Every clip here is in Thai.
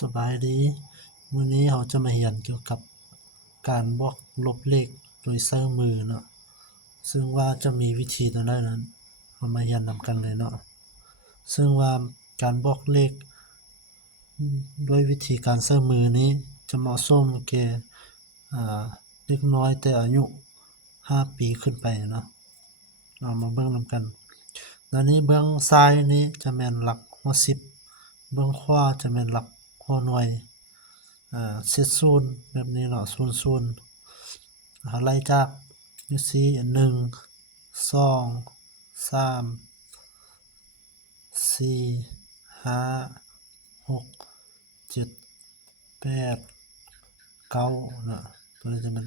สบายดีมื้อนี้เราจะมาเรียนเกี่ยวกับการบวกลบเลขโดยใช้มือเนาะซึ่งว่าจะมีวิธีจั่งใดนั้นเรามาเรียนนํกันเลยเนาะซึ่งว่าการบวกเลขด้วยวิธีการใช้มือนี้จะเหมาะสมแก่เด็กน้อยแต่อายุ5 ปีขึ้นไปเนาะเรามาเบิ่งนํกันแล้วนี้เบื้องซ้ายนี้จะแม่นหลักหัว10เบื้องขวาจะแม่นหลักหัวหน่วยเศษศูนย์แบบนี้เนาะ00ไล่จากจังซี่1 2 3 4 5 6 7 8 9นะตัวนี้จะเป็น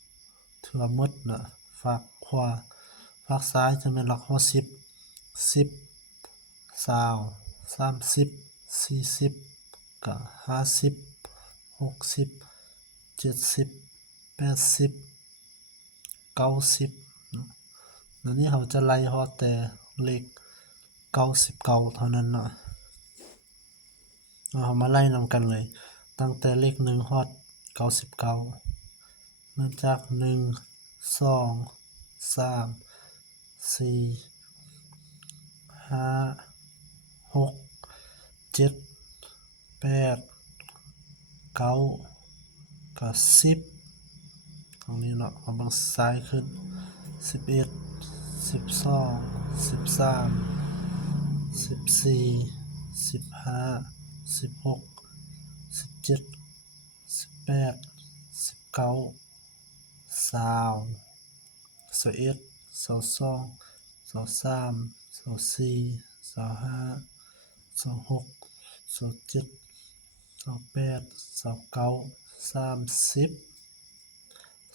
9ถือว่าหมดนะฝั่งขวาฝั่งซ้ายจะเป็นหลักหัว10 10 20 30 40ก็50 60 70 80 90แล้วนี้เราจะไล่ฮอดแต่เลข99เท่านั้นเนาะเรามาไล่นํกันเลยตั้งแต่เลข1ฮอด99เริ่มจาก1 2 3 4 5 6 7 8 9ก็10ตรงนี้เนาะเอาเบิ่งซ้ายขึ้น11 12 13 14 15 16 17 18 19 20 21 22 23 24 25 26 27 28 29 30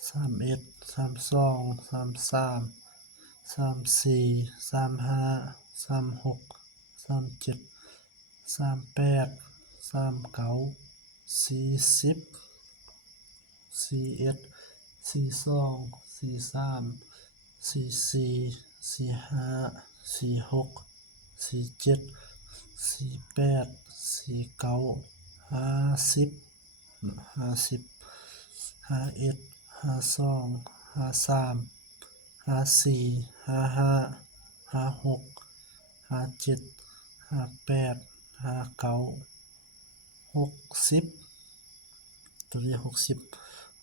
31 32 33 34 35 36 37 38 39 40 41 42 43 44 45 46 47 48 49 50 50 51 52 53 54 55 56 57 58 59 60ตัวนี้60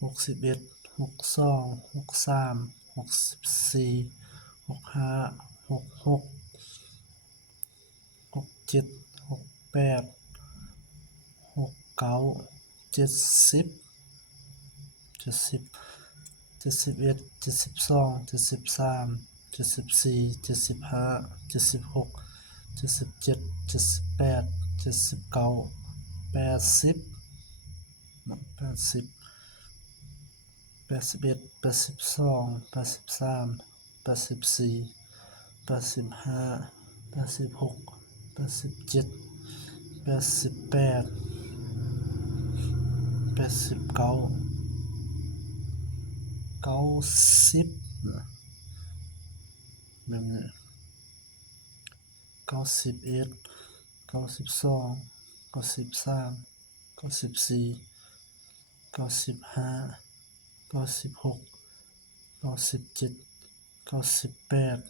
61 62 63 64 65 66 67 68 69 70 70 71 72 73 74 75 76 77 78 79 80 80 81 82 83 84 85 86 87 88 89 90แบบนี้91 92 93 94 95 96 97 98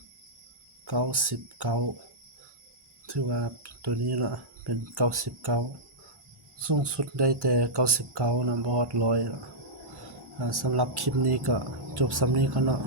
99ถือว่าตัวนี้ล่ะเป็น99สูงสุดได้แต่99นะบ่ฮอด100สำหรับคลิปนี้ก็จบส่ำนี้ก่อนเนาะ